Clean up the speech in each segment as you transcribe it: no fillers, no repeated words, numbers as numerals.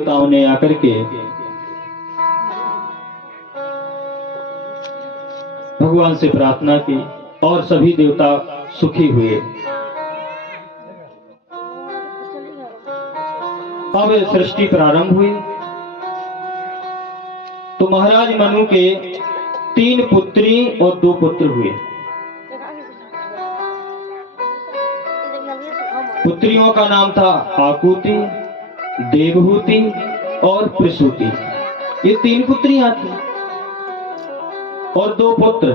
देवताओं ने आकर के भगवान से प्रार्थना की और सभी देवता सुखी हुए। अब सृष्टि प्रारंभ हुई तो महाराज मनु के 3 पुत्री और 2 पुत्र हुए। पुत्रियों का नाम था आकुति, देवहूति और प्रसूति। ये 3 पुत्रियां थी और 2 पुत्र,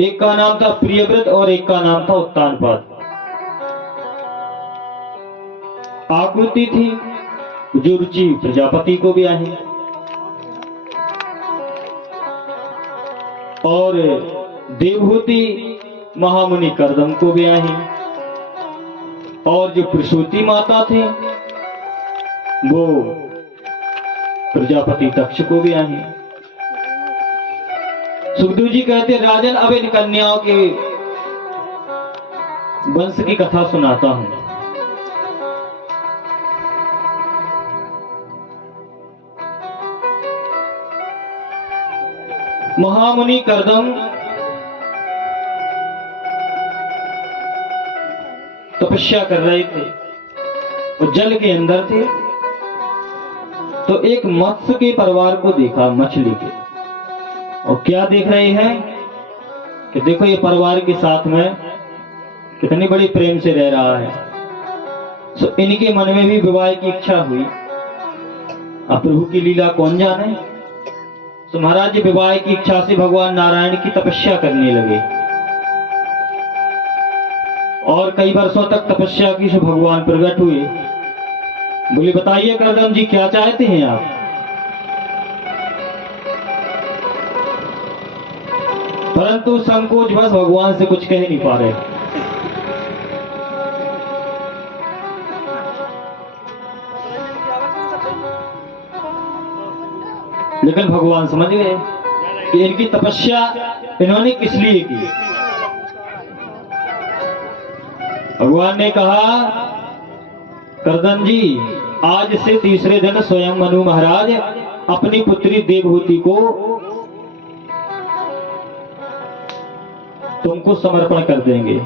एक का नाम था प्रियव्रत और एक का नाम था उत्तानपाद। आकुति थी जो रुचि प्रजापति को भी आई और देवहूति महामुनि कर्दम को भी आई और जो प्रसूति माता थे वो प्रजापति दक्ष को भी आई। सुखदेव जी कहते राजन अब इन कन्याओं के वंश की कथा सुनाता हूं। महामुनि कर्दम तपस्या कर रहे थे और जल के अंदर थे तो एक मत्स्य के परिवार को देखा, मछली के। और क्या देख रहे हैं कि देखो ये परिवार के साथ में कितनी बड़ी प्रेम से रह रहा है। तो इनके मन में भी विवाह की इच्छा हुई। अब प्रभु की लीला कौन जाने। तो महाराज जी विवाह की इच्छा से भगवान नारायण की तपस्या करने लगे और कई वर्षों तक तपस्या की। सो भगवान प्रकट हुए, बोले बताइए कर्दम जी क्या चाहते हैं आप। परंतु संकोच बस भगवान से कुछ कह नहीं पा रहे। लेकिन भगवान समझ गए कि इनकी तपस्या इन्होंने किस लिए की। भगवान ने कहा कर्दम जी आज से तीसरे दिन स्वयं मनु महाराज अपनी पुत्री देवहूति को तुमको समर्पण कर देंगे,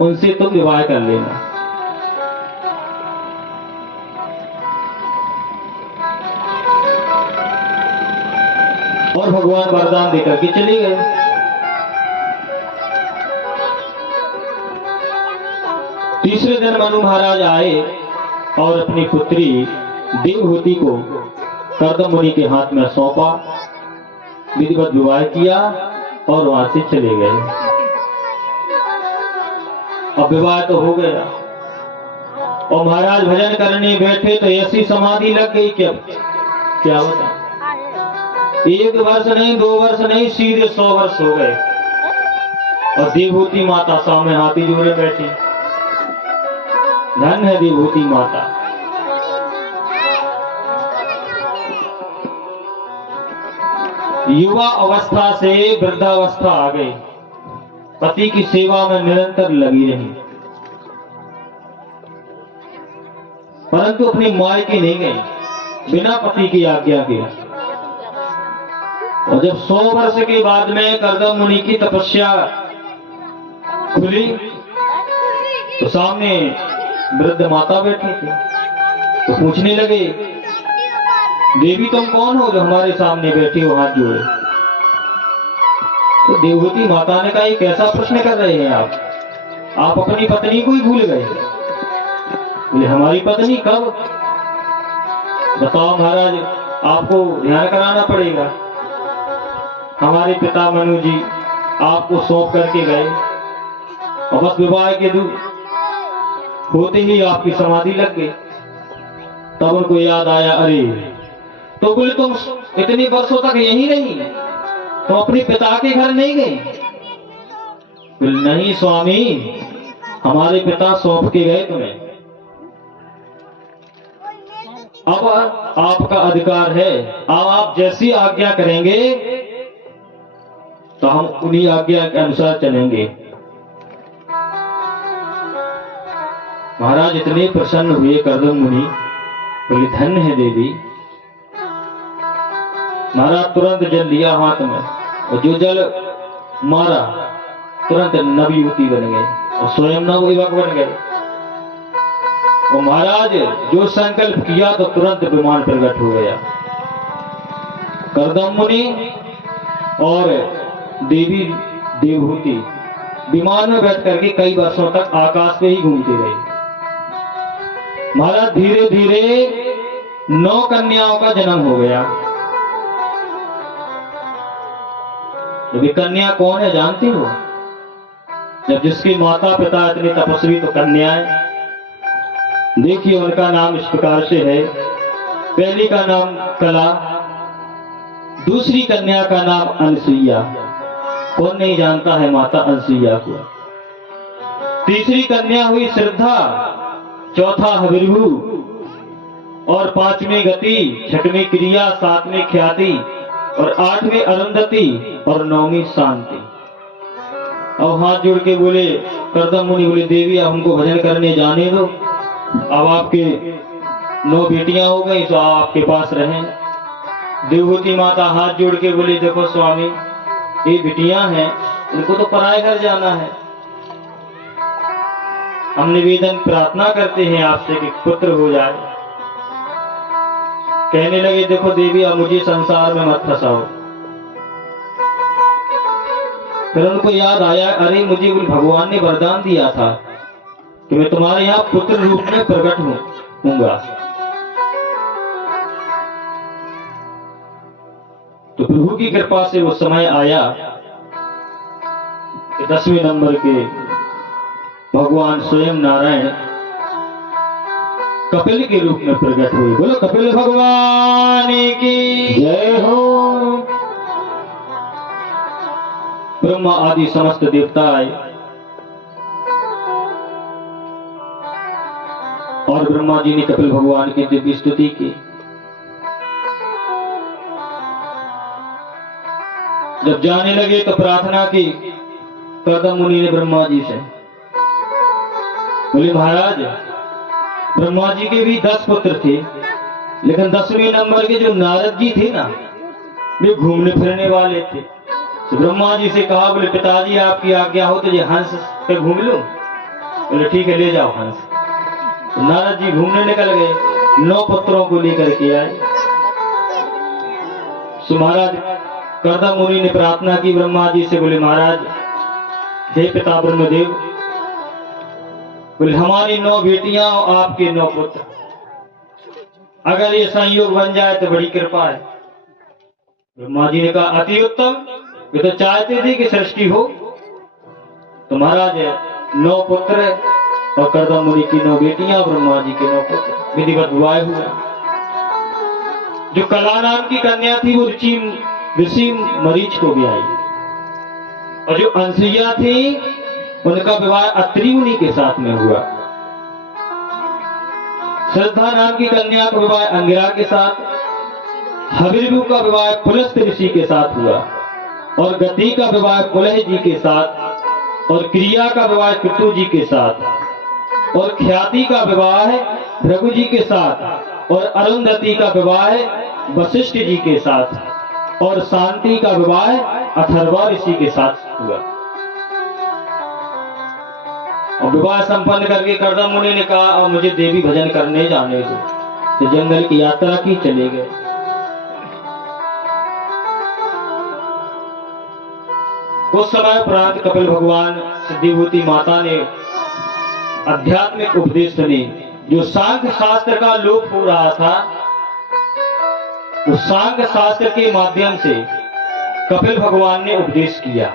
उनसे तुम विवाह कर लेना। और भगवान वरदान देकर के चले गए। तीसरे दिन मनु महाराज आए और अपनी पुत्री देवहूति को कर्दम मुनि के हाथ में सौंपा, विधिवत विवाह किया और वहां से चले गए। अब विवाह तो हो गया और महाराज भजन करने बैठे तो ऐसी समाधि लग गई कि क्या होता। 1 वर्ष नहीं 2 वर्ष नहीं सीधे 100 वर्ष हो गए और देवहूति माता सामने हाथी जोड़े बैठी। धन है देवहूति माता। युवा अवस्था से वृद्धावस्था आ गई, पति की सेवा में निरंतर लगी रही, परंतु अपनी मायके नहीं गई बिना पति की आज्ञा के। और जब 100 वर्ष के बाद में कर्दम मुनि की तपस्या खुली तो सामने वृद्ध माता बैठी थी। तो पूछने लगे देवी तुम कौन हो जो हमारे सामने बैठी हो हाथ जोड़े। तो देवहूति माता ने कहा ये कैसा प्रश्न कर रहे हैं आप अपनी पत्नी को ही भूल गए। बोले हमारी पत्नी कब। बताओ महाराज आपको ध्यान कराना पड़ेगा। हमारे पिता मनु जी आपको सौंप करके गए और बस विवाह के होते ही आपकी समाधि लग गई। तब उनको याद आया अरे तो बोले तुम इतने वर्षों तक यहीं रही, तुम अपने पिता के घर नहीं गए। बोले नहीं स्वामी हमारे पिता सौंप के गए तुम्हें। अब आपका अधिकार है, अब आप जैसी आज्ञा करेंगे तो हम उन्हीं आज्ञा के अनुसार चलेंगे। महाराज इतने प्रसन्न हुए कर्दम मुनि बोली धन्य है देवी। महाराज तुरंत जल लिया हाथ में, और जो जल मारा तुरंत नवयुवती बन गए और स्वयं नवयुवक बन गए। और महाराज जो संकल्प किया तो तुरंत विमान प्रकट हो गया। कर्दम मुनि और देवी देवहूति विमान में बैठ करके कई वर्षों तक आकाश पे ही घूमती रही। महाराज धीरे धीरे 9 कन्याओं का जन्म हो गया। तो ये कन्या कौन है जानती हो? जब जिसके माता पिता इतने तपस्वी तो कन्याएं। देखिए उनका नाम इस प्रकार से है। पहली का नाम कला, दूसरी कन्या का नाम अनसुईया। कौन नहीं जानता है माता अनसुईया को। तीसरी कन्या हुई श्रद्धा, चौथा हविर्भु, और 5वीं गति, 6वीं क्रिया, 7वीं ख्याति, और 8वीं अरुंधति, और 9वीं शांति। और हाथ जोड़ के बोले कर्दम मुनि, बोले देवी अब हमको भजन करने जाने दो। अब आपके 9 बेटियां हो गई तो आपके पास रहें। देवहूति माता हाथ जोड़ के बोली देखो स्वामी, ये बिटियां हैं, इनको तो पराये घर जाना है। हम निवेदन प्रार्थना करते हैं आपसे कि पुत्र हो जाए। कहने लगे देखो देवी अब मुझे संसार में मत फंसाओ। फिर उनको याद आया, अरे मुझे भगवान ने वरदान दिया था कि मैं तुम्हारे यहाँ पुत्र रूप में प्रकट होऊंगा। तो प्रभु की कृपा से वो समय आया कि 10वें नंबर के भगवान स्वयं नारायण कपिल के रूप में प्रकट हुए। बोलो कपिल भगवान की जय हो। ब्रह्मा आदि समस्त देवता आए और ब्रह्मा जी ने कपिल भगवान की दिव्य स्तुति की। जब जाने लगे तो प्रार्थना की कर्दम मुनि ने ब्रह्मा जी से। बोले महाराज ब्रह्मा जी के भी 10 पुत्र थे, लेकिन 10वें नंबर के जो नारद जी थे ना, वे घूमने फिरने वाले थे। तो ब्रह्मा जी से कहा, बोले पिताजी आपकी आज्ञा हो तो ये हंस पे घूम लूं। बोले ठीक है ले जाओ हंस। तो नारद जी घूमने निकल गए, 9 पुत्रों को लेकर के आए। सो महाराज कर्दम मुनि ने प्रार्थना की ब्रह्मा जी से। बोले महाराज हे पिता ब्रह्मदेव, बोले हमारी 9 बेटियां और आपके 9 पुत्र, अगर ये संयोग बन जाए तो बड़ी कृपा है। ब्रह्मा जी ने कहा अति उत्तम, वे तो चाहते थे कि सृष्टि हो। तो महाराज 9 पुत्र और कर्दम मुनि की 9 बेटियां, ब्रह्मा जी के 9 पुत्र, विधिवत विवाह हुआ। जो कला नाम की कन्या थी वो ऋषि मरीच को भी आई, और जो अनसुईया थी उनका विवाह अत्रि मुनि के साथ में हुआ। श्रद्धा नाम की कन्या का विवाह अंगिरा के साथ, हविर्भु का विवाह पुलस्त ऋषि के साथ हुआ, और गति का विवाह पुलह जी के साथ, और क्रिया का विवाह कृतु जी के साथ, और ख्याति का विवाह भृगु जी के साथ, और अरुंधति का विवाह वशिष्ठ जी के साथ, और शांति का विवाह अथर्वा ऋषि के साथ हुआ। और विवाह संपन्न करके कर्दम मुनि ने कहा अब मुझे देवी भजन करने जाने दो। तो जंगल की यात्रा की चले गए। उस समय प्रांत कपिल भगवान से देवहूति माता ने आध्यात्मिक उपदेश सुने। जो सांख्य शास्त्र का लोप हो रहा था, उस सांख्य शास्त्र के माध्यम से कपिल भगवान ने उपदेश किया।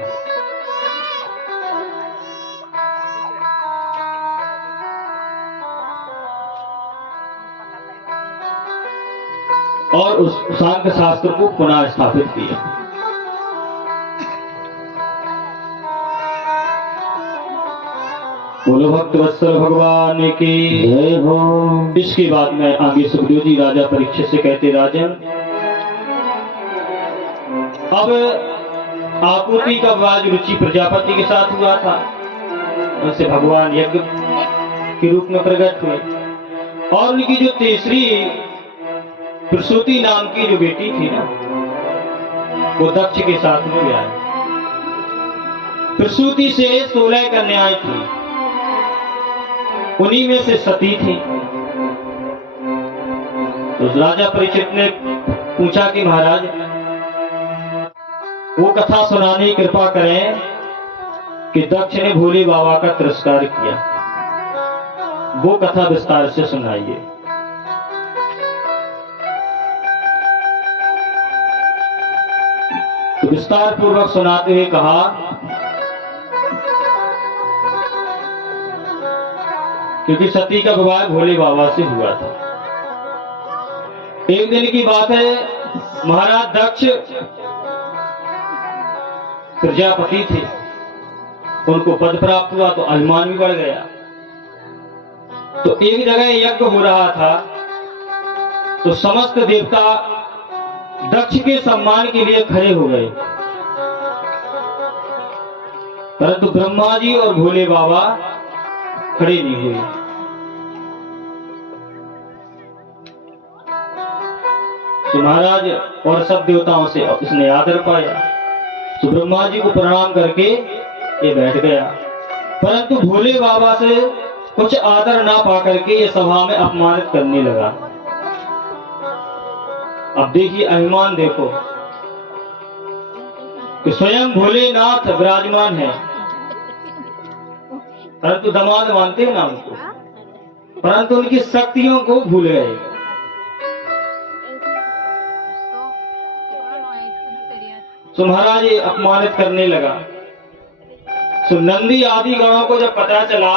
और उस सांख्य शास्त्र को पुनः स्थापित किया। बोलो भक्त वत्सल भगवान की जय हो। इसके बाद में आगे सुखदेव जी राजा परीक्षित से कहते, राजन अब आकुति का विवाह रुचि प्रजापति के साथ हुआ था, उनसे भगवान यज्ञ के रूप में प्रकट हुए। और उनकी जो तीसरी प्रसूति नाम की जो बेटी थी ना, वो दक्ष के साथ में ब्याह। प्रसूति से 16 कन्याएं थी, उन्हीं में से सती थी। तो राजा परीक्षित ने पूछा कि महाराज वो कथा सुनाने की कृपा करें कि दक्ष ने भोले बाबा का तिरस्कार किया, वो कथा विस्तार से सुनाइए। तो विस्तार पूर्वक सुनाते हुए कहा क्योंकि सती का विवाह भोले बाबा से हुआ था। एक दिन की बात है, महाराज दक्ष प्रजापति थे, उनको पद प्राप्त हुआ तो अभिमान भी बढ़ गया। तो एक जगह यज्ञ हो रहा था, तो समस्त देवता दक्ष के सम्मान के लिए खड़े हो गए, परंतु ब्रह्मा जी और भोले बाबा खड़े नहीं हुए। तो महाराज और सब देवताओं से इसने आदर पाया, तो ब्रह्मा जी को प्रणाम करके ये बैठ गया, परंतु भोले बाबा से कुछ आदर ना पा करके ये सभा में अपमानित करने लगा। अब देखिए अभिमान देखो कि स्वयं भोलेनाथ विराजमान है, परंतु दामाद मानते हैं ना उनको, परंतु उनकी शक्तियों को भूल गए। तो महाराज ये अपमानित करने लगा। तो नंदी आदि गणों को जब पता चला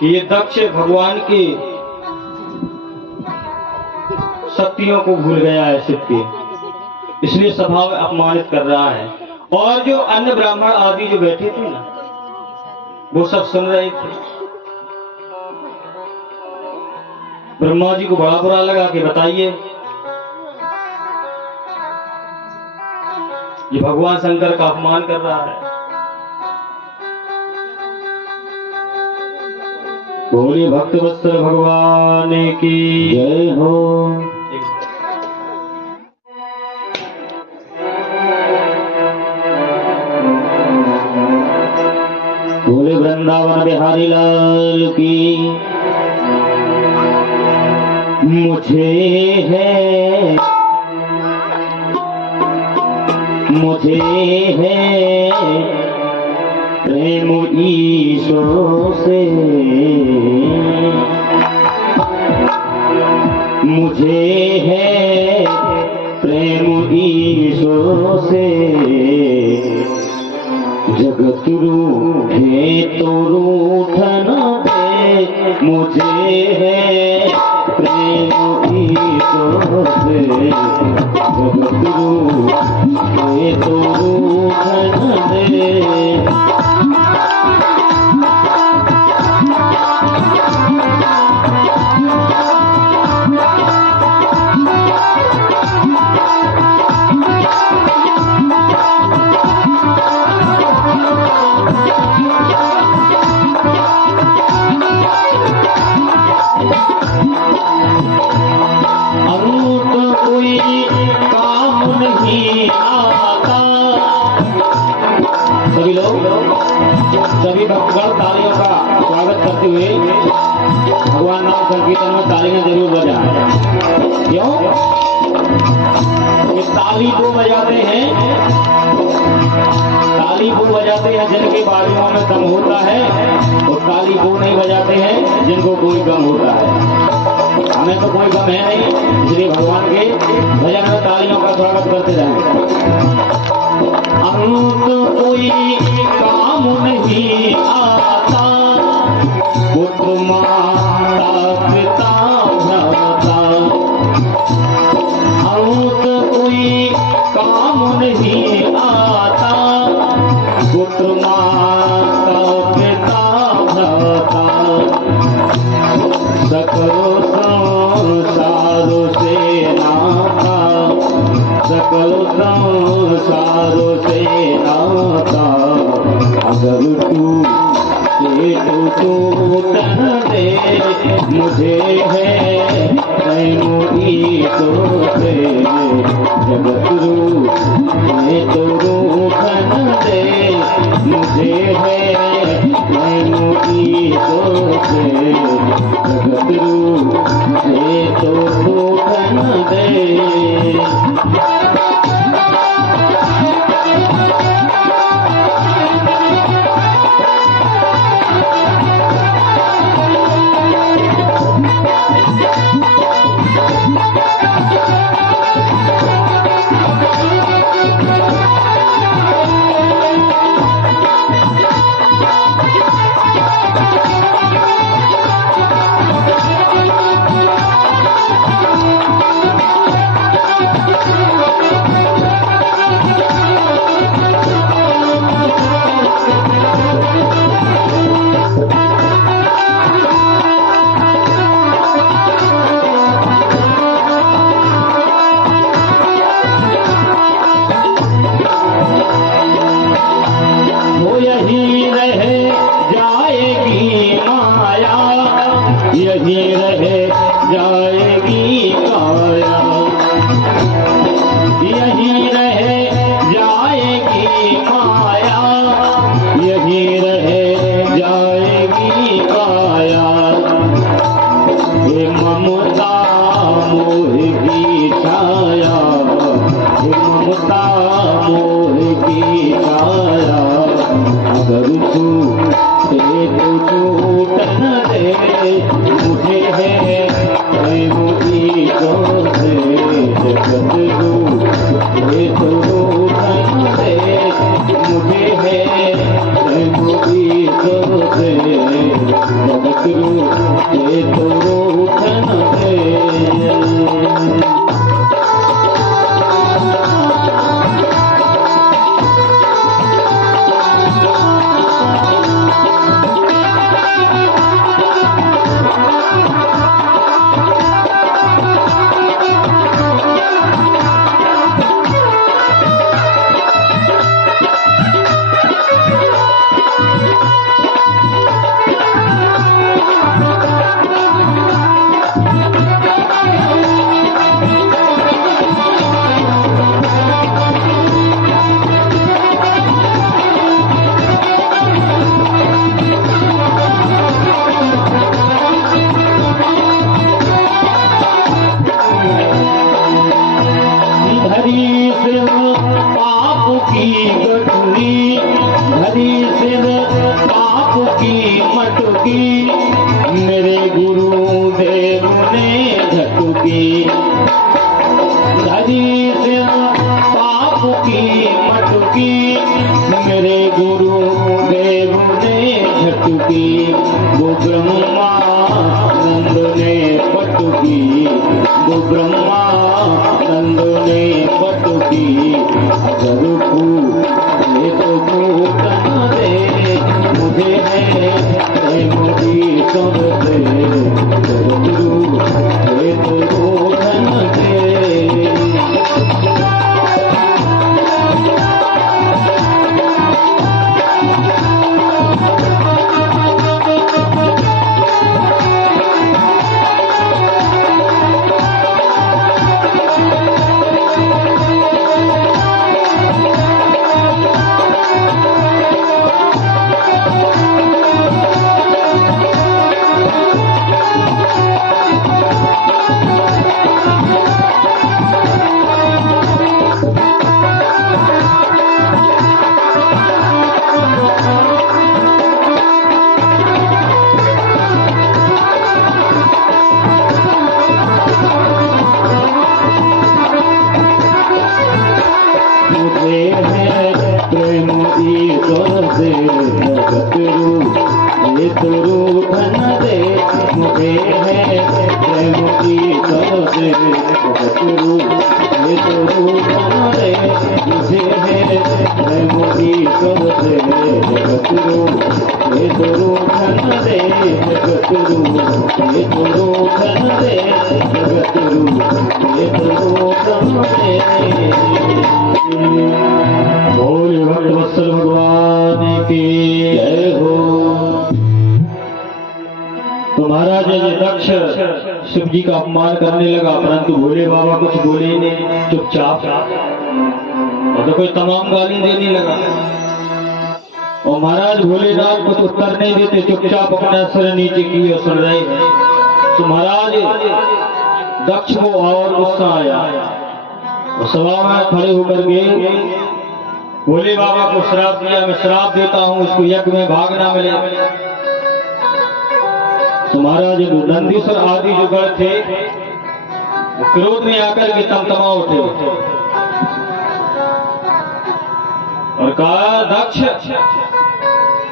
कि ये दक्ष भगवान की शक्तियों को भूल गया है शिव के, इसलिए सभा में अपमानित कर रहा है। और जो अन्य ब्राह्मण आदि जो बैठे थे ना, वो सब सुन रहे थे। ब्रह्मा जी को बड़ा बुरा लगा कि बताइए, ये भगवान शंकर का अपमान कर रहा है। बोले भक्त वत्सल भगवान की जय हो। बोले वृंदावन बिहारी लाल की। मुझे है प्रेम ईश्वर से, मुझे है प्रेम ईश्वर से, जगत रूठे तो रूठना दे, मुझे है प्रेम ईश्वर से, जगत रूठे तो रूठना दे। सभी लोग, सभी भक्तगण तालियों का स्वागत करते हुए भगवान नाम संकीर्तन में तालियां जरूर बजाएं। क्यों? ये ताली वो बजाते हैं, ताली वो बजाते हैं जिनके बाजुओं में दम होता है, और ताली वो नहीं बजाते हैं जिनको कोई गम होता है। हमें तो कोई गम है नहीं, इसलिए भगवान के भजन में तालियों का स्वागत करते रहें। अंत कोई काम नहीं आता, पुत्र माता पिता भ्राता, अंत कोई काम नहीं आता, पुत्र माता पिता भ्राता, सकल संसार से नाता, सकल संसार से नाता, अगर तू मुझे है मोही तो से जगत रूप तो रूप न दे मुझे है मोही तो से जगत रूप तो रूप न दे। यही रह जाएगी माया, यही रह जाएगी काया, यही रह जाएगी माया, यही रह जाएगी काया। ये ममता मोह की छाया, ये ममता मोह की छाया, अगर तू तो छूट न दे मुझे है मोही तो से जगत रूप तो रूप न दे मुझे है मोही तो से जगत रूप तो रूप न दे। धरी सिर पाप की गठरी, धरी सिर पाप की मटकी, मेरे गुरुदेव ने झटकी। धरी सिर पाप की मटकी, मेरे गुरुदेव ने झटकी। वो ब्रह्मानंद ने पटकी, वो ब्रह्मानंद ने पटकी। अगर ये तो भूत न दे मुझे है मोही तो से गुरु ये तो भूत न दे। मुझे है प्रेम ईश्वर से जगत रूप ये तो रूप न दे मुझे है प्रेम ईश्वर से जगत रूप ये तो रूप न दे मुझे है प्रेम ईश्वर से जगत रूप ये तो रूप न दे जगत रूप ये तो रूप न दे जगत रूप ये तो रूप न दे। बोल भक्तवत्सल भगवान की जय हो। तो महाराज जी तक दक्ष शिव जी का अपमान करने लगा, परंतु भोले बाबा कुछ बोले नहीं, चुपचाप। और तो कोई तमाम गाली देने लगा और महाराज भोलेनाथ कुछ उत्तर नहीं देते, चुपचाप अपना सिर नीचे किए और सुन रहे हैं। तो महाराज दक्ष को और गुस्सा आया और सभा में खड़े होकर के भोले बाबा को श्राप दिया, मैं श्राप देता हूं इसको यज्ञ में भाग ना मिले। तो महाराज नंदीश्वर आदि जो गण थे क्रोध में आकर के तमतमा उठे और कहा, दक्ष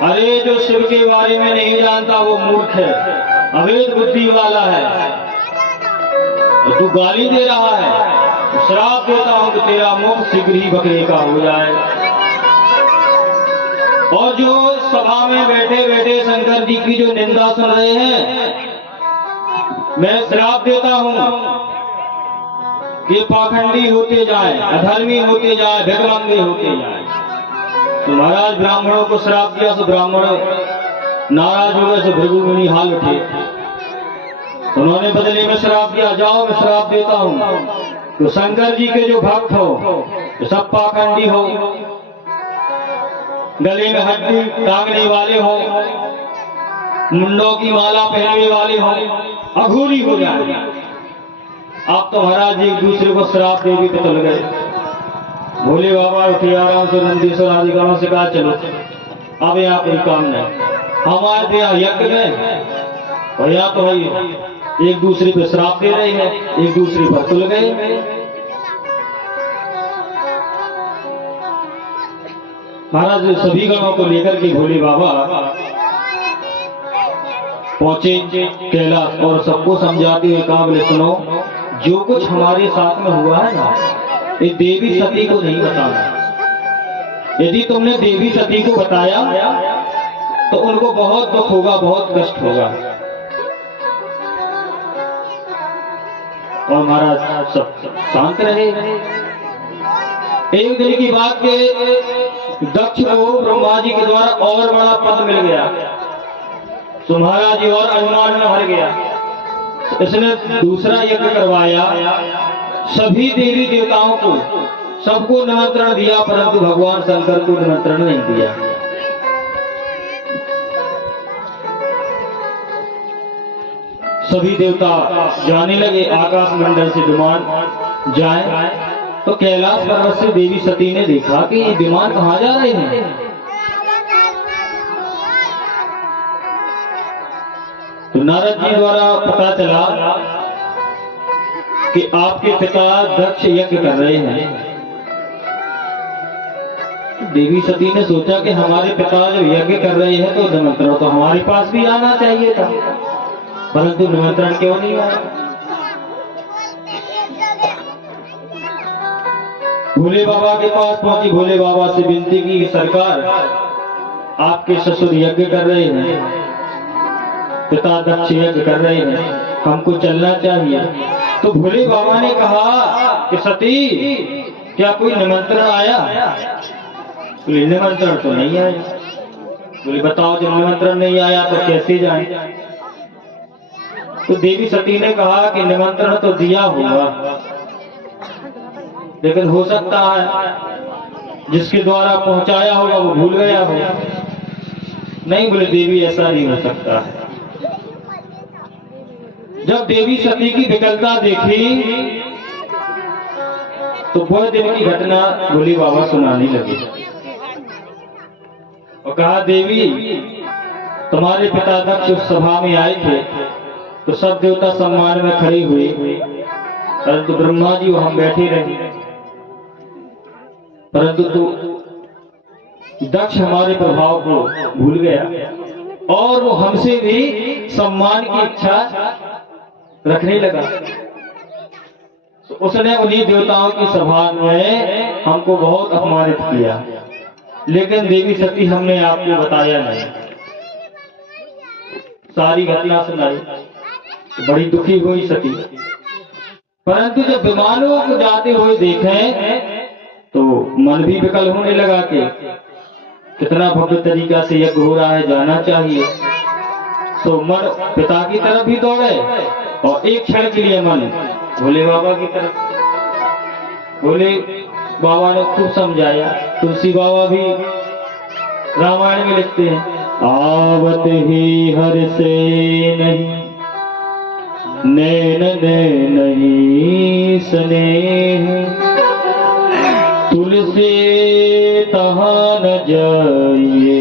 अरे जो शिव के बारे में नहीं जानता वो मूर्ख है, अवैध बुद्धि वाला है, तो तू गाली दे रहा है, श्राप देता हूं कि तेरा मुख शीघ्र ही बकरे का हो जाए। और जो सभा में बैठे बैठे शंकर जी की जो निंदा सुन रहे हैं, मैं श्राप देता हूं कि पाखंडी होते जाए, अधर्मी होते जाए, भिखमंगे होते जाए। तो महाराज ब्राह्मणों को श्राप दिया, तो ब्राह्मण नाराज हो गए, तो भृगु मुनि हाल उठे। तो उन्होंने बदले में श्राप दिया, जाओ मैं श्राप देता हूं तो शंकर जी के जो भक्त हो तो सब पाखंडी हो, गले में हड्डी टांगने वाले हो, मुंडों की माला पहनने वाले हो, अघोरी हो जाए। आप तो महाराज एक दूसरे को श्राप दे भी चल गए। भोले बाबा उठे आराम से नंदीश्वर आदि गणों से कहा, चलो अब यहाँ कोई काम नहीं, हमारे यहाँ यज्ञ में और यहाँ तो भाई एक दूसरे पे श्राप दे रहे हैं, एक दूसरे पर तुल गए। महाराज सभी गणों को लेकर के भोले बाबा पहुंचे कैलाश और सबको समझाते हुए कहा, बोले सुनो, जो कुछ हमारे साथ में हुआ है ना, ये देवी सती को नहीं बताना। यदि तुमने देवी सती को बताया तो उनको बहुत दुख होगा, बहुत कष्ट होगा। और महाराज सब शांत रहे। एक दिन की बात के दक्ष को ब्रह्मा जी के द्वारा और बड़ा पद मिल गया, तो महाराज जी और अभिमान में भर गया। इसने दूसरा यज्ञ करवाया, सभी देवी देवताओं को सबको निमंत्रण दिया, परंतु भगवान शंकर को निमंत्रण नहीं दिया। सभी देवता जाने लगे, आकाश मंडल से विमान जाए, तो कैलाश पर्वत से देवी सती ने देखा कि ये विमान कहाँ जा रहे हैं। तो नारद जी द्वारा पता चला कि आपके पिता दक्ष यज्ञ कर रहे हैं। देवी सती ने सोचा कि हमारे पिता जो यज्ञ कर रहे हैं तो निमंत्रण तो हमारे पास भी आना चाहिए था, परंतु निमंत्रण क्यों नहीं आया। भोले बाबा के पास पहुंची, भोले बाबा से विनती की, सरकार आपके ससुर यज्ञ कर रहे हैं, पिता दक्ष यज्ञ कर रहे हैं, हमको चलना चाहिए। तो भोले बाबा ने कहा कि सती क्या कोई निमंत्रण आया? बोले निमंत्रण तो नहीं आया। बोले बताओ, जब निमंत्रण नहीं आया तो कैसे जाए? तो देवी सती ने कहा कि निमंत्रण तो दिया होगा, लेकिन हो सकता है जिसके द्वारा पहुंचाया होगा वो भूल गया हो। नहीं, बोले देवी ऐसा नहीं हो सकता है। जब देवी सती की विकलता देखी तो बहुत दिन की घटना भोले बाबा सुनाने लगे और कहा, देवी तुम्हारे पिता दक्ष उस सभा में आए थे तो सब देवता सम्मान में खड़े हुए, परंतु ब्रह्मा जी हम बैठे रहे, परंतु तो दक्ष हमारे प्रभाव को भूल गया और वो हमसे भी सम्मान की इच्छा रखने लगा। तो उसने उन्हीं देवताओं की सभा में हमको बहुत अपमानित किया, लेकिन देवी सती हमने आपको बताया नहीं। सारी घटना सुनाई, बड़ी दुखी हुई सती, परंतु जब विमानों को जाते हुए देखें तो मन भी विकल होने लगा कि कितना भव्य तरीका से यज्ञ हो रहा है, जाना चाहिए। तो मन पिता की तरफ ही दौड़े और एक क्षण के लिए मन भोले बाबा की तरफ। भोले बाबा ने खूब समझाया। तुलसी बाबा भी रामायण में लिखते हैं, आवत ही हर से नहीं नैन नहीं स्नेह, तुलसी तहाँ न जाइए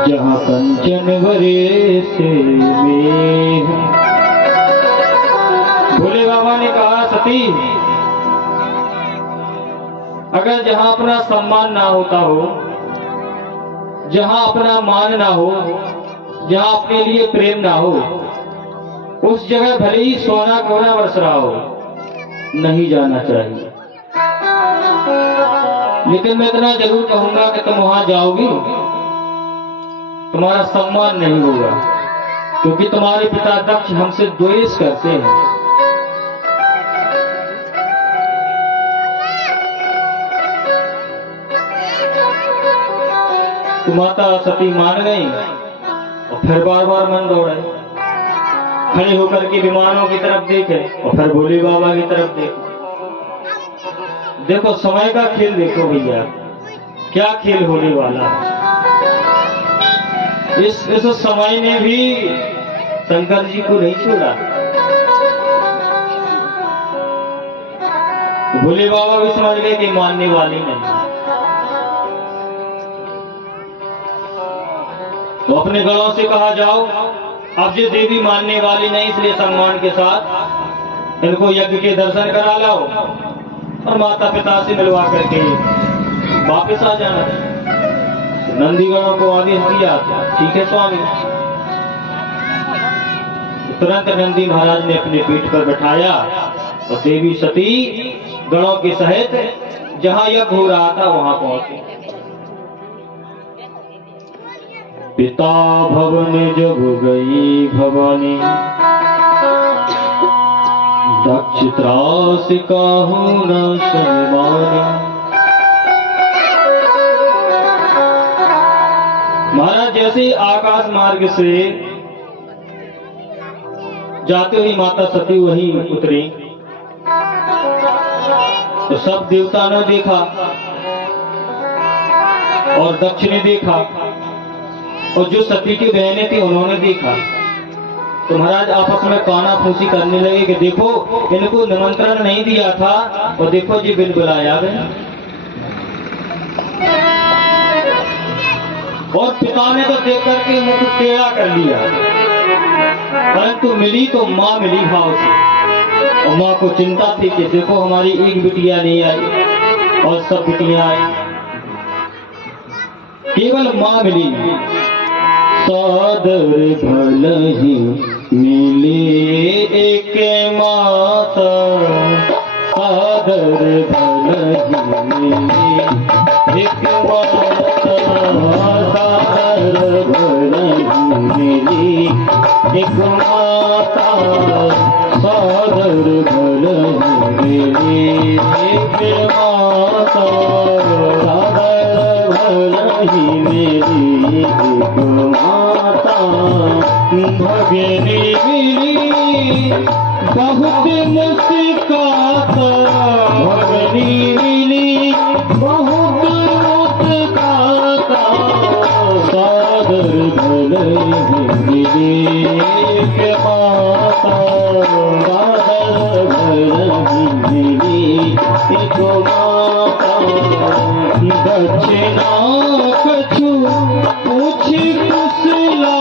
जहाँ कंचन वरे से मेह। भोले बाबा ने कहा, सती अगर जहां अपना सम्मान ना होता हो, जहां अपना मान ना हो, जहां अपने लिए प्रेम ना हो, उस जगह भले ही सोना कोना बरस रहा हो, नहीं जाना चाहिए। लेकिन मैं इतना जरूर कहूंगा कि तुम वहां जाओगी, तुम्हारा सम्मान नहीं होगा, क्योंकि तुम्हारे पिता दक्ष हमसे द्वेष करते हैं। तो माता सती मान गई और फिर बार बार मन दौड़े, खड़े होकर के विमानों की तरफ देखे और फिर भोले बाबा की तरफ देखे। देखो समय का खेल, देखो भैया क्या खेल होने वाला है। इस समय ने भी शंकर जी को नहीं छोड़ा। भोले बाबा भी समझ गए कि मानने वाली नहीं। तो अपने गणों से कहा, जाओ अब ये देवी मानने वाली नहीं, इसलिए सम्मान के साथ इनको यज्ञ के दर्शन करा लाओ और माता पिता से मिलवा करके वापस आ जाना। नंदीगणों को आदेश दिया, ठीक है स्वामी। तुरंत नंदी महाराज ने अपने पीठ पर बैठाया और देवी सती गणों के सहित जहां यज्ञ हो रहा था वहां पहुंचे। पिता भवन जब गई भवानी, दक्ष त्रास काहू न सम्मानी। महाराज जैसे आकाश मार्ग से जाते हुई माता सती वहीं उतरी, तो सब देवता ने देखा और दक्ष ने देखा और जो सती की बहनें थी उन्होंने देखा। तो महाराज आपस में काना फूसी करने लगे कि देखो इनको निमंत्रण नहीं दिया था और देखो जी बिन बुलाया गया। और पिता ने तो देख करके मुख टेढ़ा कर लिया, परंतु मिली तो माँ मिली भाव से। और माँ को चिंता थी कि देखो हमारी एक बिटिया नहीं आई और सब बिटियां आई, केवल माँ मिली। सादर भलहि मिली एक माता, सादर भलहि मिली एक माता, सादर भलहि मिली एक माता, सादर भलहि मिली एक माता, सादर भलहि मिली एक माता। भगिनी मिली बहुत मुस्काता, भगिनी मिली बहुत मुस्काता, सादर भलहि मिली एक माता, सादर भलहि मिली एक माता। दक्षिणा कछु पूछ कुशला,